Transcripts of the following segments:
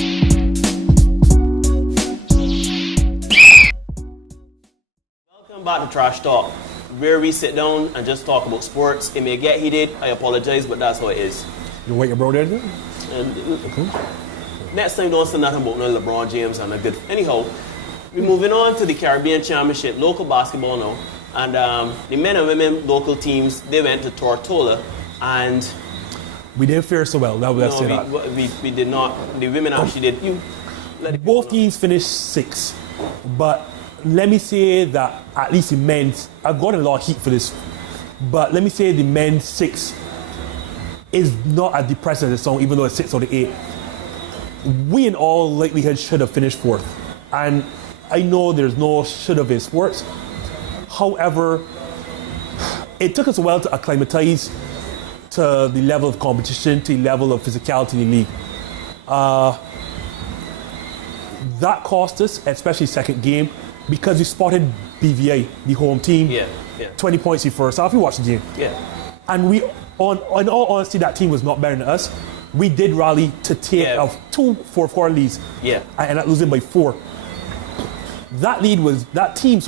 Welcome back to Trash Talk, where we sit down and just talk about sports. It may get heated, I apologize, but that's how it is. You wait your bro there? Next time, don't say nothing about no LeBron James and a good. Anyhow, we're moving on to the Caribbean Championship, local basketball now. And the men and women local teams, they went to Tortola, and we didn't fare so well. We did not. The women actually did. Both teams finished 6th, but let me say that at least the men's, I've got a lot of heat for this, but let me say the men's 6 is not as depressing as the song, even though it's 6 or the 8. We in all likelihood should have finished 4th, and I know there's no should have in sports. However, it took us a while to acclimatize to the level of competition, to the level of physicality in the league. That cost us, especially second game, because we spotted BVI, the home team, 20 points in first half. We watched the game. Yeah. And we, in all honesty, that team was not better than us. We did rally to take 2 4-4 leads and ended up losing by 4. That team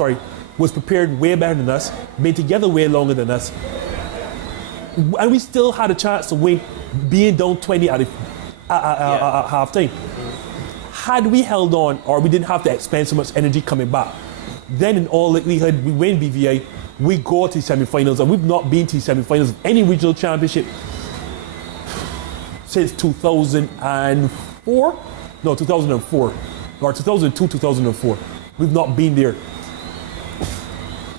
was prepared way better than us, been together way longer than us, and we still had a chance to win, being down 20 at half time. Had we held on, or we didn't have to expend so much energy coming back, then in all likelihood we win BVI, we go to the semi-finals, and we've not been to the semi-finals of any regional championship since 2004, or 2002, 2004. We've not been there.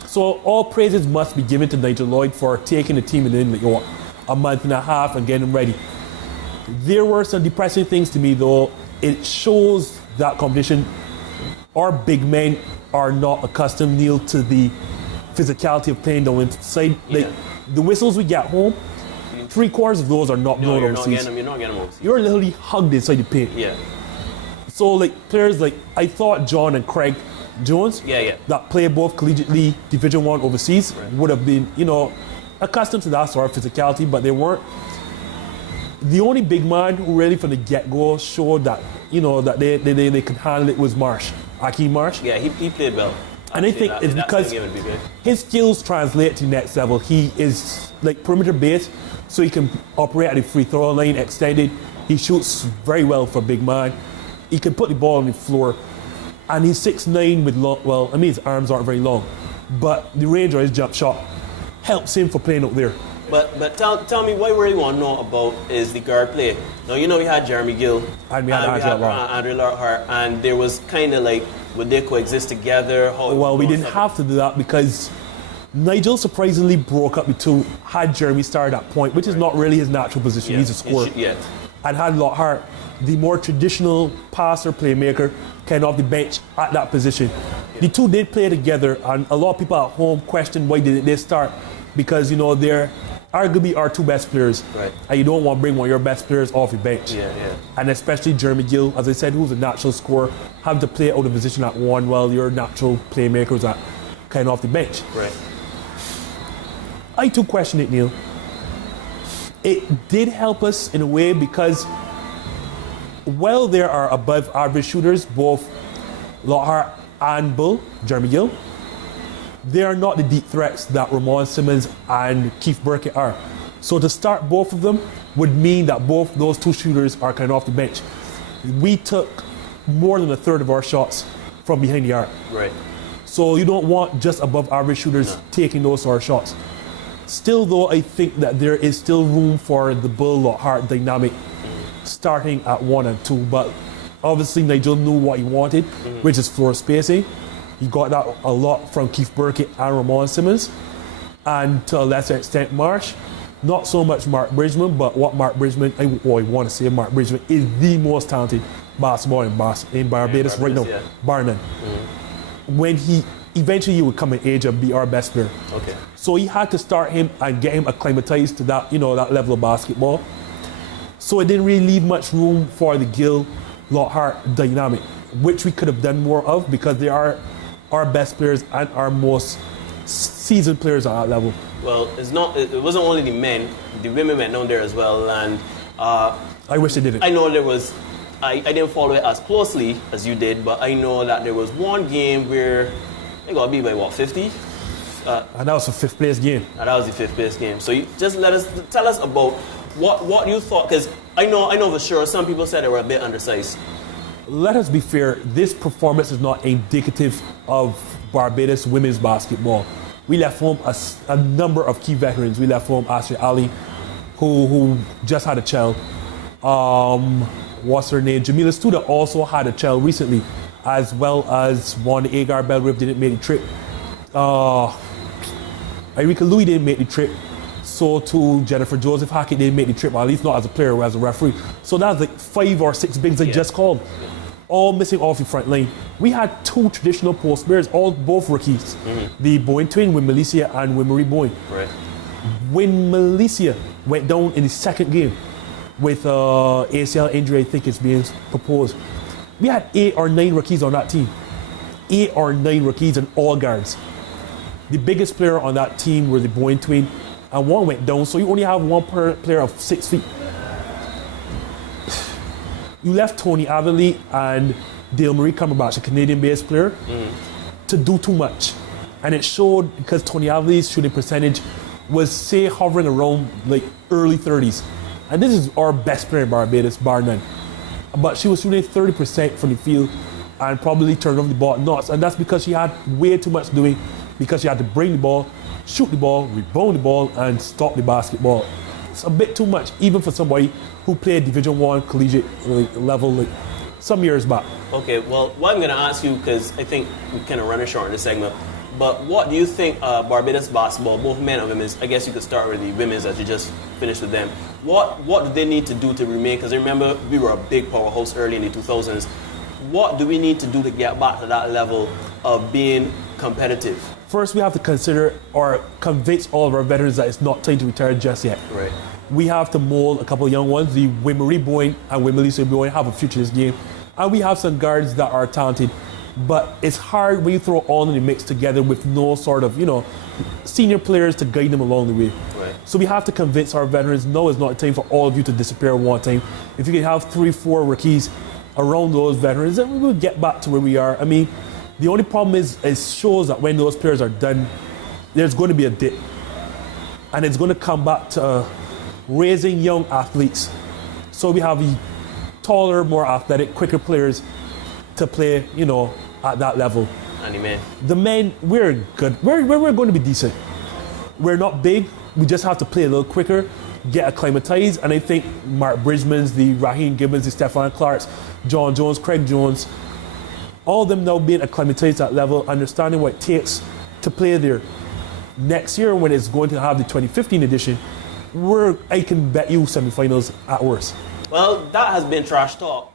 So all praises must be given to Nigel Lloyd for taking the team in a month and a half and getting them ready. There were some depressing things to me though. It shows that competition, our big men are not accustomed, Neil, to the physicality of playing down inside. Like, the whistles we get home, 3/4 of those are not blown overseas. You're not getting them overseas. You're literally hugged inside the paint. Yeah. So players I thought John and Craig Jones, that play both collegiately Division 1 overseas, would have been, accustomed to that sort of physicality, but they weren't. The only big man who really from the get-go showed that, that they could handle it was Marsh, Akeem Marsh. Yeah, he played well. And I think it's because his skills translate to the next level. He is perimeter based, so he can operate at the free throw line extended. He shoots very well for a big man. He can put the ball on the floor. And he's 6'9" with long, his arms aren't very long, but the range of his jump shot helps him for playing out there. But tell me, what we really want to know about is the guard play. Now, we had Jeremy Gill, and we had Andre Lockhart, and there was kind of would they coexist together? We didn't have to do that because Nigel surprisingly broke up the two, had Jeremy start at point, which is not really his natural position. He's a scorer. And had Lockhart, the more traditional passer playmaker, kind of off the bench at that position. The two did play together, and a lot of people at home question why didn't they start, because they're arguably our 2 best players, and you don't want to bring one of your best players off the bench. And especially Jeremy Gill, as I said, who's a natural scorer, having to play out of position at 1 while your natural playmakers are kind of off the bench. I too question it, Neil. It did help us in a way because while there are above average shooters, both Lockhart and Bull, Jeremy Gill, they are not the deep threats that Ramon Simmons and Keith Burkett are. So to start both of them would mean that both those 2 shooters are kind of off the bench. We took more than a third of our shots from behind the arc. So you don't want just above average shooters taking those sort of shots. Still though, I think that there is still room for the Bull Lockhart dynamic starting at 1 and 2, but obviously Nigel knew what he wanted, which is floor spacing. He got that a lot from Keith Burkett and Ramon Simmons, and to a lesser extent Marsh. Not so much Mark Bridgman, but what Mark Bridgman, I want to say Mark Bridgman is the most talented basketball in Barbados right now, bar none. When he eventually would come in age and be our best player. So he had to start him and get him acclimatized to that, that level of basketball. So it didn't really leave much room for the Gill Lockhart dynamic, which we could have done more of because they are our best players and our most seasoned players at that level. Well, it wasn't only the men, the women went down there as well, and I wish they didn't. I know there was I didn't follow it as closely as you did, but I know that there was one game where they got beat by what, 50? And that was a fifth place game. And that was the fifth place game. So you just tell us about what you thought, because I know for sure some people said they were a bit undersized. Let us be fair, this performance is not indicative of Barbados women's basketball. We left home a number of key veterans. We left home Ashley Ali, who just had a child. What's her name? Jamila Studa also had a child recently, as well as one Agar Belrive didn't make the trip. Irika Louis didn't make the trip. So too Jennifer Joseph Hackett didn't make the trip, at least not as a player or as a referee. So that's like 5 or 6 bigs I just called, all missing off the front line. We had 2 traditional post players, both rookies. The Boyne twin with Milicia and with Marie Boyne. Right. When Milicia went down in the second game with ACL injury, I think it's being proposed, we had 8 or 9 rookies on that team. 8 or 9 rookies and all guards. The biggest player on that team were the Boyne twin, and one went down, so you only have one player of 6 feet. You left Tony Avely and Dale Marie Cumberbatch, a Canadian-based player, to do too much. And it showed because Tony Avely's shooting percentage was, say, hovering around like early 30s. And this is our best player in Barbados, bar none. But she was shooting 30% from the field and probably turned over the ball nuts. And that's because she had way too much doing, because she had to bring the ball, shoot the ball, rebound the ball, and stop the basketball. It's a bit too much, even for somebody who played Division I collegiate level some years back. Okay, well, what I'm going to ask you, because I think we kind of running short in this segment, but what do you think Barbados basketball, both men and women's, I guess you could start with the women's as you just finished with them, what do they need to do to remain, because I remember we were a big powerhouse early in the 2000s, what do we need to do to get back to that level of being competitive? First, we have to consider or convince all of our veterans that it's not time to retire just yet. Right. We have to mold a couple of young ones. The Marie Boyne and Melissa Boyne have a future in this game. And we have some guards that are talented. But it's hard when you throw all in the mix together with no sort of, senior players to guide them along the way. Right. So we have to convince our veterans, no, it's not time for all of you to disappear one time. If you can have 3-4 rookies around those veterans, then we will get back to where we are. I mean, the only problem is it shows that when those players are done, there's going to be a dip. And it's going to come back to raising young athletes. So we have the taller, more athletic, quicker players to play, at that level. And the men? The men, we're good. We're going to be decent. We're not big. We just have to play a little quicker, get acclimatized. And I think Mark Bridgman's, the Raheem Gibbons, the Stefan Clarks, John Jones, Craig Jones, all of them now being acclimatized at that level, understanding what it takes to play there. Next year, when it's going to have the 2015 edition, I can bet you semifinals at worst. Well, that has been Trash Talk.